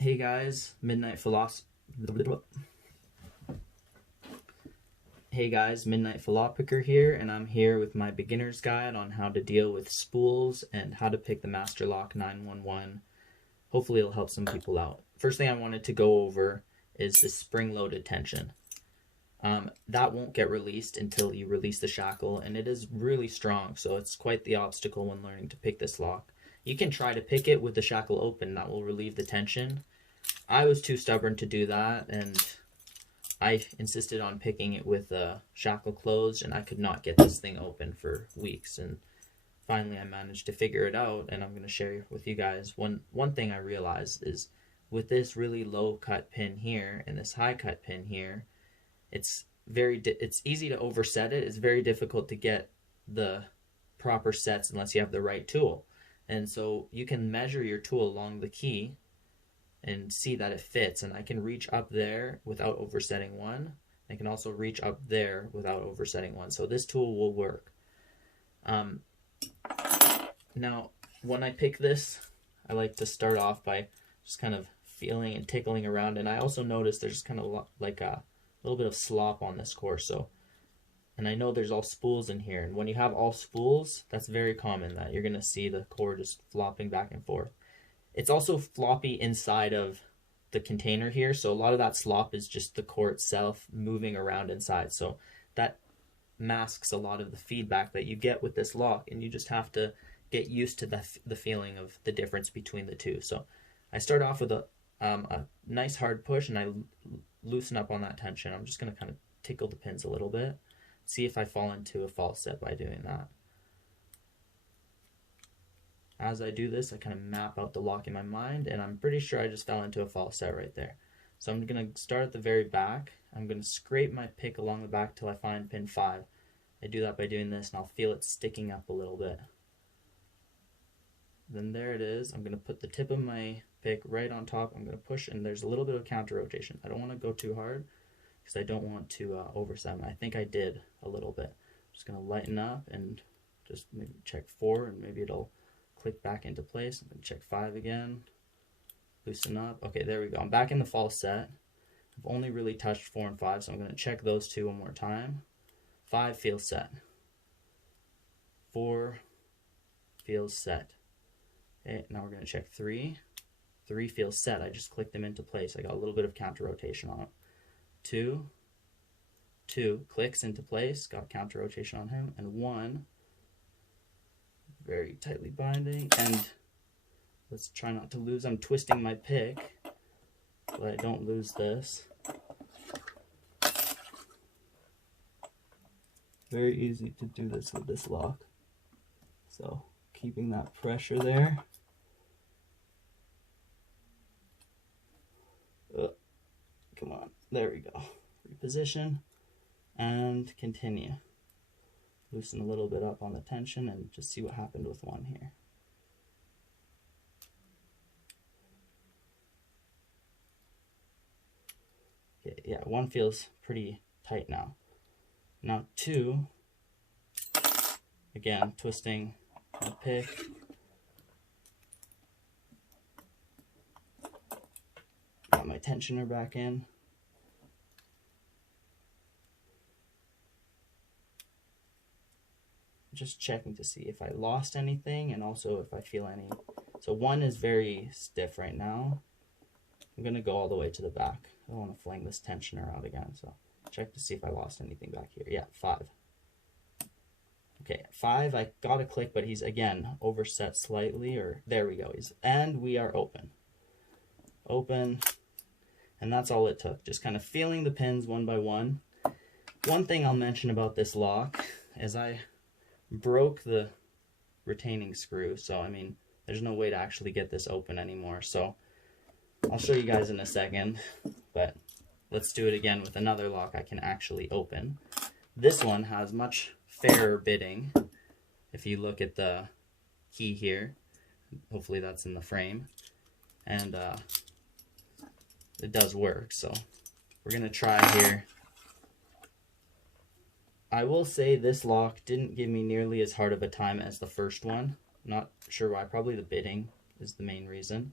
Hey guys, Midnight Philosopher here, and I'm here with my beginner's guide on how to deal with spools and how to pick the master lock 911. Hopefully it'll help some people out. First thing I wanted to go over is the spring-loaded tension. That won't get released until you release the shackle, and it is really strong, so it's quite the obstacle when learning to pick this lock. You can try to pick it with the shackle open, that will relieve the tension. I was too stubborn to do that, and I insisted on picking it with the shackle closed, and I could not get this thing open for weeks. And finally I managed to figure it out, and I'm going to share with you guys one thing I realized is with this really low cut pin here and this high cut pin here, it's easy to overset it. It's very difficult to get the proper sets unless you have the right tool. And so you can measure your tool along the key and see that it fits, and I can reach up there without oversetting one. I can also reach up there without oversetting one, so this tool will work. Now when I pick this, I like to start off by just kind of feeling and tickling around, and I also notice there's kind of like a little bit of slop on this core, and I know there's all spools in here, and when you have all spools, that's very common that you're gonna see the core just flopping back and forth. It's also floppy inside of the container here, so a lot of that slop is just the core itself moving around inside, so that masks a lot of the feedback that you get with this lock, and you just have to get used to the feeling of the difference between the two. So I start off with a nice hard push, and I loosen up on that tension. I'm just going to kind of tickle the pins a little bit, see if I fall into a false set by doing that. As I do this, I kind of map out the lock in my mind, and I'm pretty sure I just fell into a false set right there. So I'm going to start at the very back. I'm going to scrape my pick along the back till I find pin 5. I do that by doing this, and I'll feel it sticking up a little bit. Then there it is. I'm going to put the tip of my pick right on top. I'm going to push, and there's a little bit of counter rotation. I don't want to go too hard because I don't want to overset. I think I did a little bit. I'm just going to lighten up and just maybe check 4, and maybe it'll click back into place. I'm going to check 5 again, loosen up. Okay, there we go. I'm back in the false set. I've only really touched 4 and 5, so I'm going to check those two one more time. 5 feels set. 4 feels set. Okay, now we're going to check 3. 3 feels set. I just clicked them into place. I got a little bit of counter rotation on it. 2 clicks into place, got counter rotation on him, and 1 very tightly binding, and let's try not to lose. I'm twisting my pick so I don't lose this. Very easy to do this with this lock. So keeping that pressure there. Come on, there we go. Reposition and continue. Loosen a little bit up on the tension and just see what happened with 1 here. Okay, yeah, 1 feels pretty tight now. Now 2, again, twisting the pick. Got my tensioner back in. Just checking to see if I lost anything and also if I feel any. So 1 is very stiff right now. I'm going to go all the way to the back. I don't want to fling this tensioner out again, so check to see if I lost anything back here. Yeah, 5. Okay, 5, I got a click, but he's again overset slightly, or there we go. And we are open. Open, and that's all it took. Just kind of feeling the pins one by one. One thing I'll mention about this lock is I broke the retaining screw, so I mean there's no way to actually get this open anymore, so I'll show you guys in a second, but let's do it again with another lock I can actually open. This one has much fairer bitting. If you look at the key here, hopefully that's in the frame, and it does work, so we're gonna try here. I will say this lock didn't give me nearly as hard of a time as the first one. Not sure why, probably the bitting is the main reason.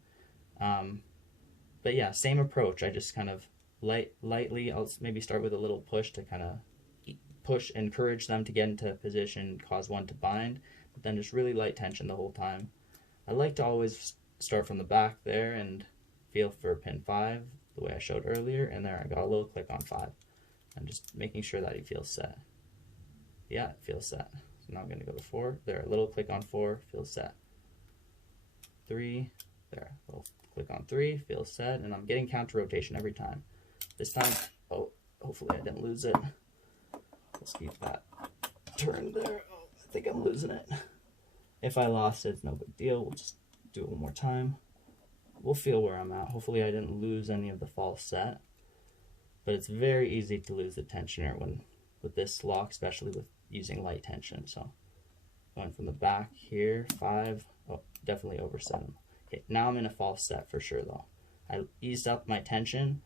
But But yeah, same approach. I just kind of lightly, I'll maybe start with a little push to kind of push, encourage them to get into position, cause one to bind, but then just really light tension the whole time. I like to always start from the back there and feel for pin 5 the way I showed earlier, and there I got a little click on 5. I'm just making sure that he feels set. Yeah, it feels set. So now I'm going to go to 4. There, a little click on 4, feels set. 3, there, a little click on 3, feels set, and I'm getting counter rotation every time. This time, oh, hopefully I didn't lose it. Let's keep that turned there. Oh, I think I'm losing it. If I lost it, it's no big deal. We'll just do it one more time. We'll feel where I'm at. Hopefully I didn't lose any of the false set. But it's very easy to lose the tensioner with this lock, especially with using light tension. So going from the back here, 5. Oh, definitely overset him. Okay, now I'm in a false set for sure though. I eased up my tension.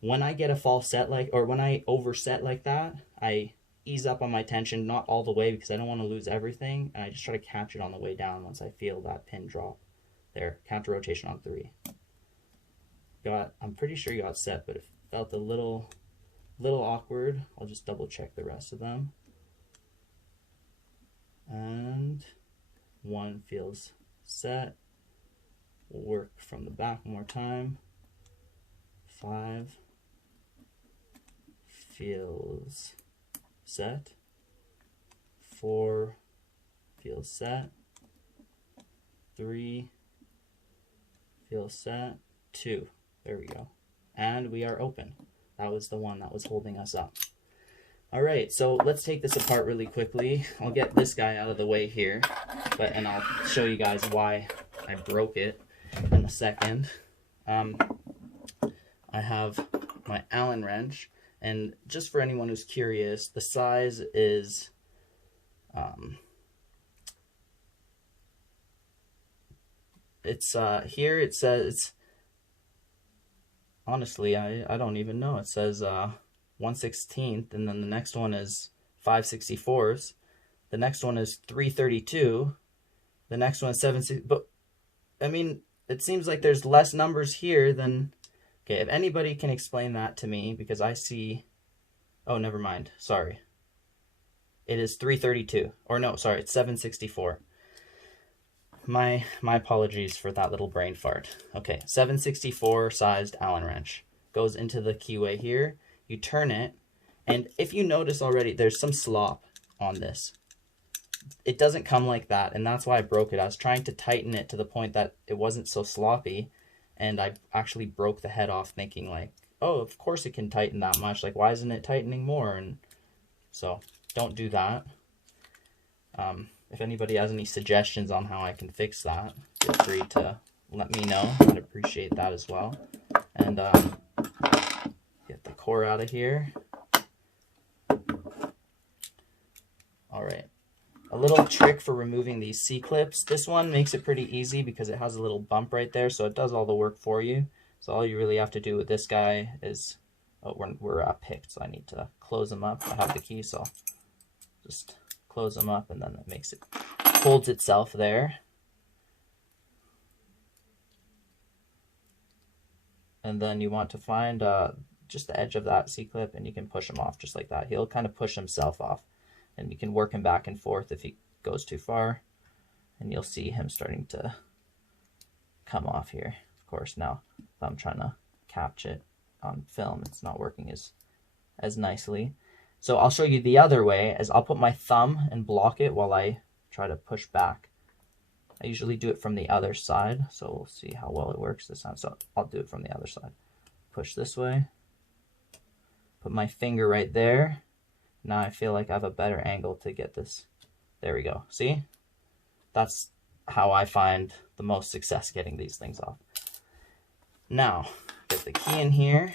When I get a false set or when I overset like that, I ease up on my tension, not all the way because I don't want to lose everything, and I just try to catch it on the way down once I feel that pin drop. There, counter rotation on 3. I'm pretty sure you got set, but it felt a little awkward. I'll just double check the rest of them. And 1 feels set. We'll work from the back one more time. 5 feels set. 4 feels set. 3 feels set. 2, there we go. And we are open. That was the one that was holding us up. All right, so let's take this apart really quickly. I'll get this guy out of the way here, and I'll show you guys why I broke it in a second. I have my Allen wrench, and just for anyone who's curious, the size is here it says, honestly, I don't even know. It says 1/16, and then the next one is 5/64. The next one is 3/32. The next one is 7/6. But I mean, it seems like there's less numbers here than. Okay, if anybody can explain that to me, because I see. Oh, never mind. Sorry. It is 3/32, or no, sorry, it's 7/64. My apologies for that little brain fart. Okay, 7/64 sized Allen wrench goes into the keyway here. You turn it, and if you notice already, there's some slop on this. It doesn't come like that, and that's why I broke it. I was trying to tighten it to the point that it wasn't so sloppy, and I actually broke the head off thinking like, oh, of course it can tighten that much. Like, why isn't it tightening more? And so don't do that. If anybody has any suggestions on how I can fix that, feel free to let me know. I'd appreciate that as well. And get the core out of here. All right. A little trick for removing these C-clips. This one makes it pretty easy because it has a little bump right there, so it does all the work for you. So all you really have to do with this guy is, oh, we're picked, so I need to close them up. I have the key, so just close them up, and then it makes it, holds itself there. And then you want to find just the edge of that C-clip, and you can push him off just like that. He'll kind of push himself off, and you can work him back and forth if he goes too far, and you'll see him starting to come off here. Of course, now if I'm trying to catch it on film, it's not working as nicely. So I'll show you the other way, as I'll put my thumb and block it while I try to push back. I usually do it from the other side, so we'll see how well it works this time. So I'll do it from the other side. Push this way. Put my finger right there. Now I feel like I have a better angle to get this. There we go. See? That's how I find the most success getting these things off. Now, get the key in here.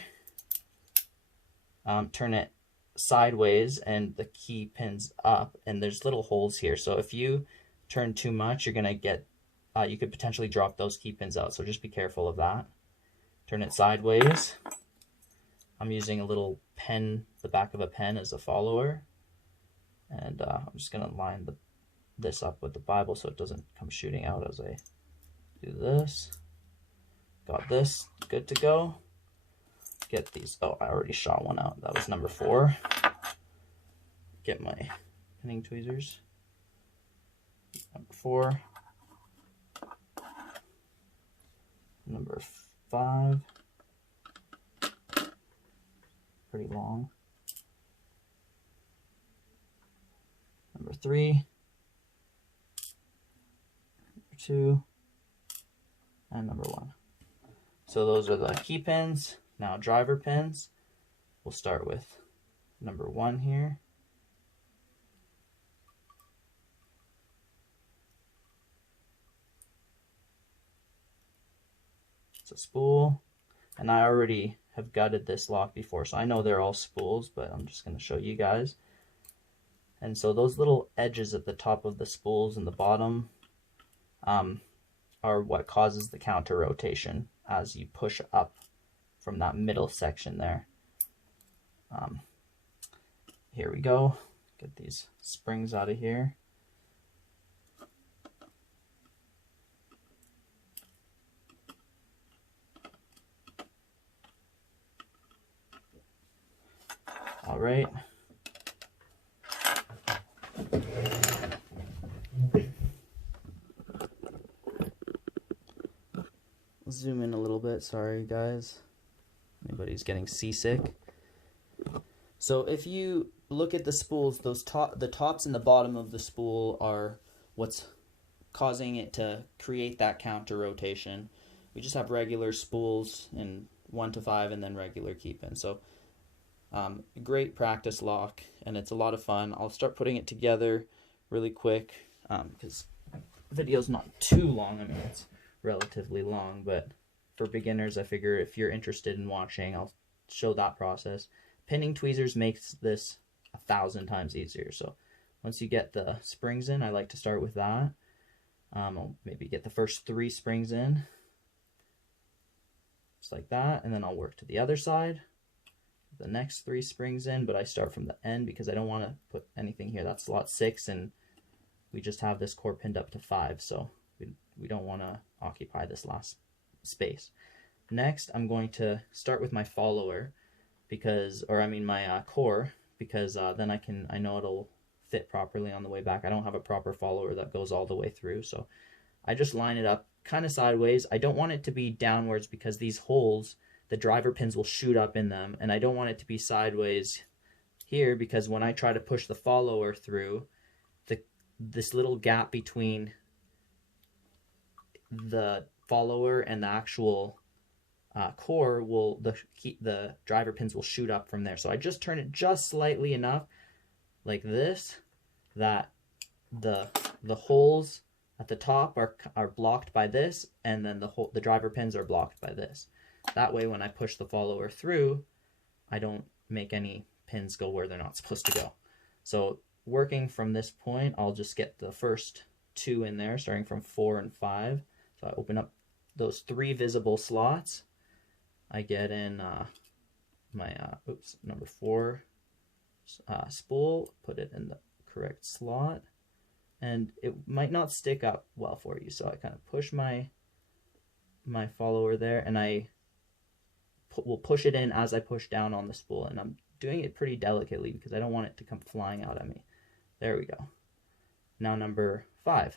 Turn it sideways, and the key pins up, and there's little holes here. So if you turn too much, you're gonna get, you could potentially drop those key pins out. So just be careful of that. Turn it sideways. I'm using a little pen, the back of a pen as a follower, and I'm just gonna line this up with the Bible so it doesn't come shooting out as I do this. Got this. good to go. Get these, oh, I already shot one out. That was number 4. Get my pinning tweezers. Number 4. Number 5. Pretty long. Number 3. Number 2. And number 1. So those are the key pins. Now driver pins. We'll start with number 1 here. It's a spool, and I already have gutted this lock before, so I know they're all spools, but I'm just going to show you guys. And so those little edges at the top of the spools and the bottom are what causes the counter rotation as you push up from that middle section there. Here we go. Get these springs out of here. All right. Zoom in a little bit, sorry guys. Anybody's getting seasick. So if you look at the spools, the tops and the bottom of the spool are what's causing it to create that counter rotation. We just have regular spools in 1 to 5 and then regular key pins. So great practice lock, and it's a lot of fun. I'll start putting it together really quick because the video's not too long. I mean, it's relatively long, but for beginners, I figure if you're interested in watching, I'll show that process. Pinning tweezers makes this 1,000 times easier. So once you get the springs in, I like to start with that. I'll maybe get the first 3 springs in, just like that, and then I'll work to the other side. The next 3 springs in, but I start from the end because I don't want to put anything here. That's slot 6, and we just have this core pinned up to 5, so we don't want to occupy this last space. Next, I'm going to start with my follower because, or I mean my core, because then I know it'll fit properly on the way back. I don't have a proper follower that goes all the way through, so I just line it up kind of sideways. I don't want it to be downwards because these holes, the driver pins will shoot up in them, and I don't want it to be sideways here because when I try to push the follower through, this little gap between the follower and the actual core will, the driver pins will shoot up from there. So I just turn it just slightly enough like this that the holes at the top are blocked by this, and then the driver pins are blocked by this. That way when I push the follower through, I don't make any pins go where they're not supposed to go. So working from this point, I'll just get the first 2 in there, starting from 4 and 5. So I open up those 3 visible slots. I get in my number 4 spool, put it in the correct slot, and it might not stick up well for you. So I kind of push my follower there, and I will push it in as I push down on the spool, and I'm doing it pretty delicately because I don't want it to come flying out at me. There we go. Now number 5.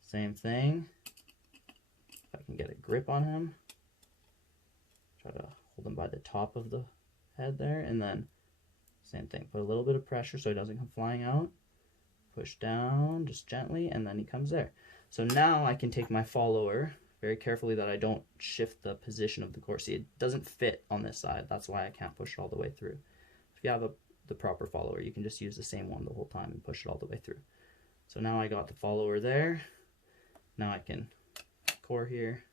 Same thing. If I can get a grip on him. Try to hold him by the top of the head there, and then same thing. Put a little bit of pressure so he doesn't come flying out. Push down just gently, and then he comes there. So now I can take my follower very carefully that I don't shift the position of the core. See, it doesn't fit on this side. That's why I can't push it all the way through. If you have the proper follower, you can just use the same one the whole time and push it all the way through. So now I got the follower there. Now I can core here.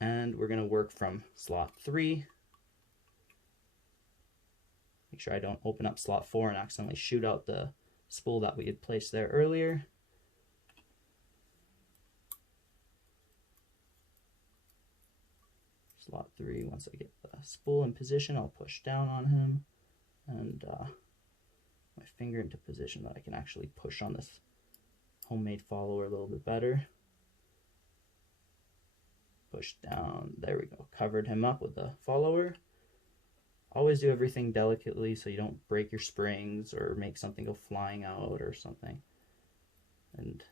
And we're going to work from slot 3. Make sure I don't open up slot 4 and accidentally shoot out the spool that we had placed there earlier. Slot 3, once I get the spool in position, I'll push down on him and my finger into position that I can actually push on this homemade follower a little bit better. push down. There we go. Covered him up with the follower. Always do everything delicately so you don't break your springs or make something go flying out or something. And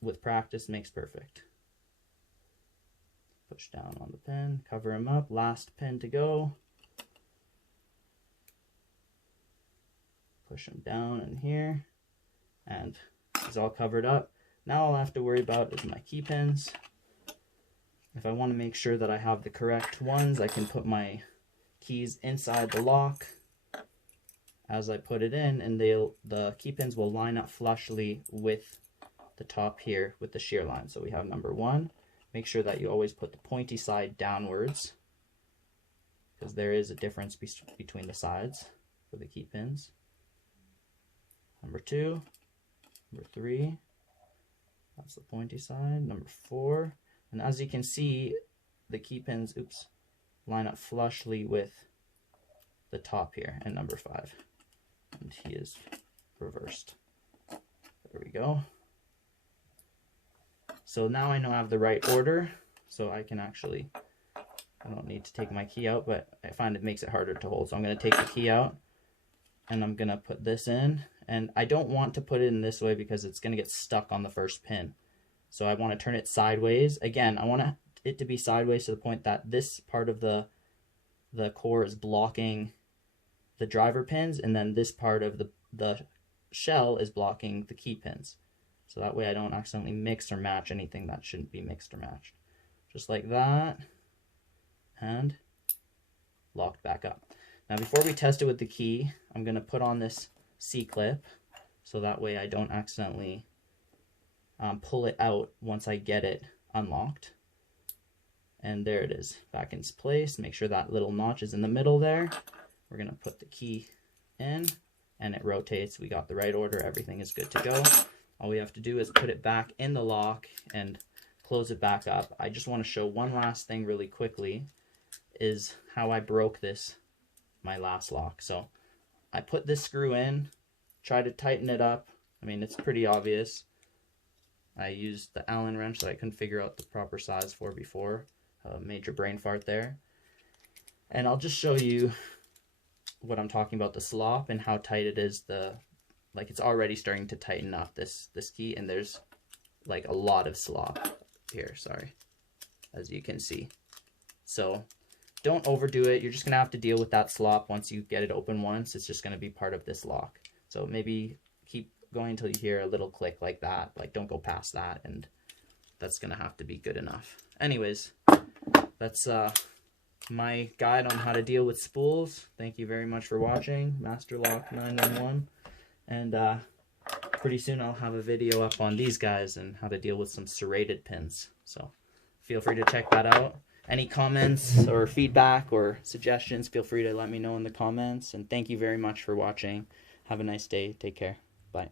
with practice makes perfect. Push down on the pin, cover him up. Last pin to go. Push him down in here. And he's all covered up. Now all I have to worry about is my key pins. If I want to make sure that I have the correct ones, I can put my keys inside the lock as I put it in, and the key pins will line up flushly with the top here with the shear line. So we have number 1. Make sure that you always put the pointy side downwards, because there is a difference between the sides for the key pins. Number 2, number 3, that's the pointy side. Number 4, and as you can see, the key pins, line up flushly with the top here. And number 5, and he is reversed. There we go. So now I know I have the right order, so I can actually, I don't need to take my key out, but I find it makes it harder to hold. So I'm going to take the key out, and I'm going to put this in. And I don't want to put it in this way because it's going to get stuck on the first pin. So I want to turn it sideways. Again, I want it to be sideways to the point that this part of the core is blocking the driver pins, and then this part of the shell is blocking the key pins. So that way I don't accidentally mix or match anything that shouldn't be mixed or matched. Just like that. And locked back up. Now before we test it with the key, I'm going to put on this C-clip so that way I don't accidentally pull it out once I get it unlocked. And there it is, back in its place. Make sure that little notch is in the middle there. We're going to put the key in, and it rotates. We got the right order. Everything is good to go. All we have to do is put it back in the lock and close it back up. I just want to show one last thing really quickly, is how I broke my last lock. So I put this screw in, try to tighten it up. I mean, it's pretty obvious. I used the Allen wrench that I couldn't figure out the proper size for before. A major brain fart there. And I'll just show you what I'm talking about, the slop and how tight it is. Like it's already starting to tighten up this key, and there's like a lot of slop here, sorry, as you can see. So don't overdo it. You're just gonna have to deal with that slop once you get it open once. It's just gonna be part of this lock. So maybe keep going until you hear a little click like that. Like don't go past that, and that's gonna have to be good enough. Anyways, that's my guide on how to deal with spools. Thank you very much for watching. Master Lock 911. And pretty soon I'll have a video up on these guys and how to deal with some serrated pins. So feel free to check that out. Any comments or feedback or suggestions, feel free to let me know in the comments. And thank you very much for watching. Have a nice day. Take care. Bye.